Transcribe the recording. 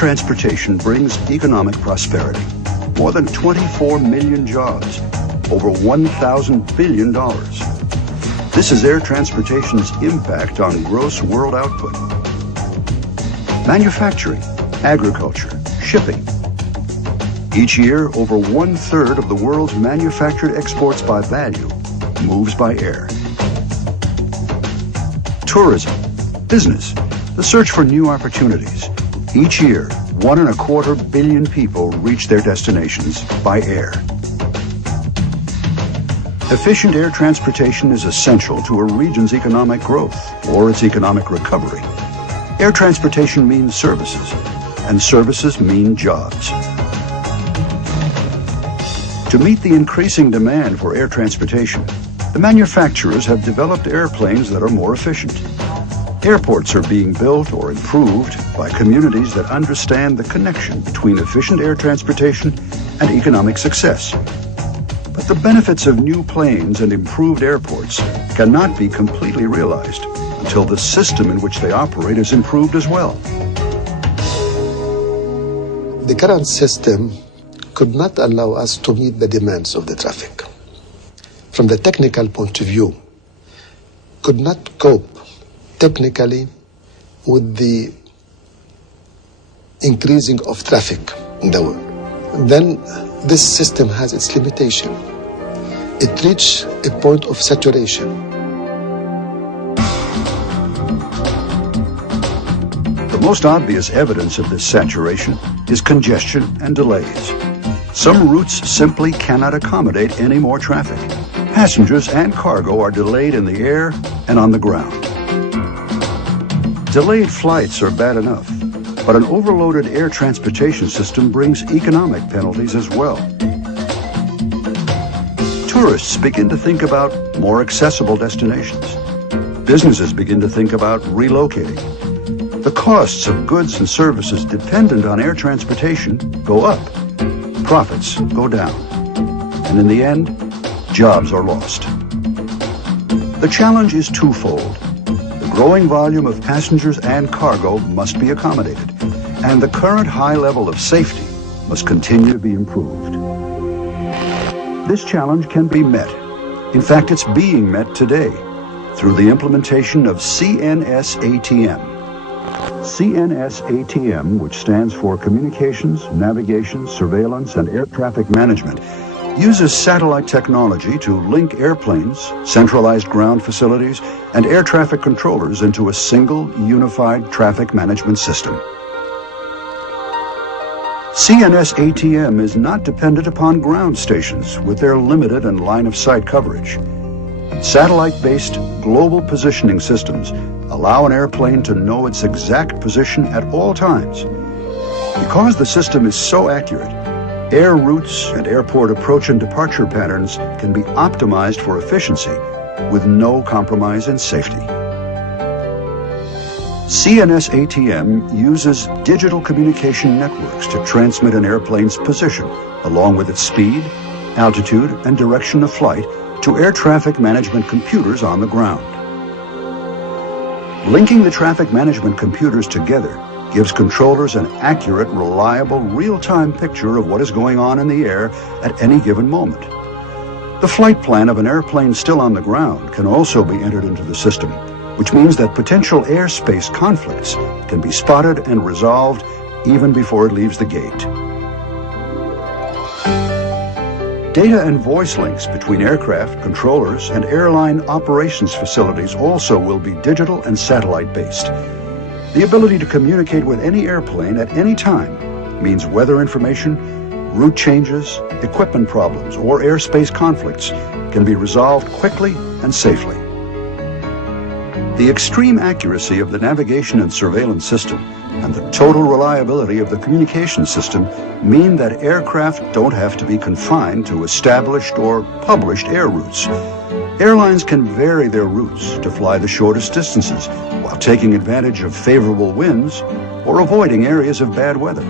transportation brings economic prosperity. More than 24 million jobs, over $1,000 billion. This is air transportation's impact on gross world output. Manufacturing, agriculture, shipping. Each year, over 1/3 of the world's manufactured exports by value moves by air. Tourism, business, the search for new opportunities. Each year, 1.25 billion people reach their destinations by air. Efficient air transportation is essential to a region's economic growth or its economic recovery. Air transportation means services, and services mean jobs. To meet the increasing demand for air transportation, the manufacturers have developed airplanes that are more efficient. Airports are being built or improved by communities that understand the connection between efficient air transportation and economic success. But the benefits of new planes and improved airports cannot be completely realized until the system in which they operate is improved as well. The current system could not allow us to meet the demands of the traffic. From the technical point of view, could not cope technically with the increasing of traffic in the world. Then this system has its limitation. It reached a point of saturation. The most obvious evidence of this saturation is congestion and delays. Some routes simply cannot accommodate any more traffic. Passengers and cargo are delayed in the air and on the ground. Delayed flights are bad enough, but an overloaded air transportation system brings economic penalties as well. Tourists begin to think about more accessible destinations. Businesses begin to think about relocating. The costs of goods and services dependent on air transportation go up. Profits go down. And in the end, jobs are lost. The challenge is twofold. The growing volume of passengers and cargo must be accommodated, and the current high level of safety must continue to be improved. This challenge can be met. In fact, it's being met today through the implementation of CNS ATM. CNS ATM, which stands for Communications, Navigation, Surveillance, and Air Traffic Management, uses satellite technology to link airplanes, centralized ground facilities, and air traffic controllers into a single, unified traffic management system. CNS ATM is not dependent upon ground stations with their limited and line-of-sight coverage. Satellite-based global positioning systems allow an airplane to know its exact position at all times. Because the system is so accurate, air routes and airport approach and departure patterns can be optimized for efficiency with no compromise in safety. CNS ATM uses digital communication networks to transmit an airplane's position, along with its speed, altitude, and direction of flight, to air traffic management computers on the ground. Linking the traffic management computers together gives controllers an accurate, reliable, real-time picture of what is going on in the air at any given moment. The flight plan of an airplane still on the ground can also be entered into the system, which means that potential airspace conflicts can be spotted and resolved even before it leaves the gate. Data and voice links between aircraft, controllers, and airline operations facilities also will be digital and satellite-based. The ability to communicate with any airplane at any time means weather information, route changes, equipment problems, or airspace conflicts can be resolved quickly and safely. The extreme accuracy of the navigation and surveillance system and the total reliability of the communication system mean that aircraft don't have to be confined to established or published air routes. Airlines can vary their routes to fly the shortest distances while taking advantage of favorable winds or avoiding areas of bad weather.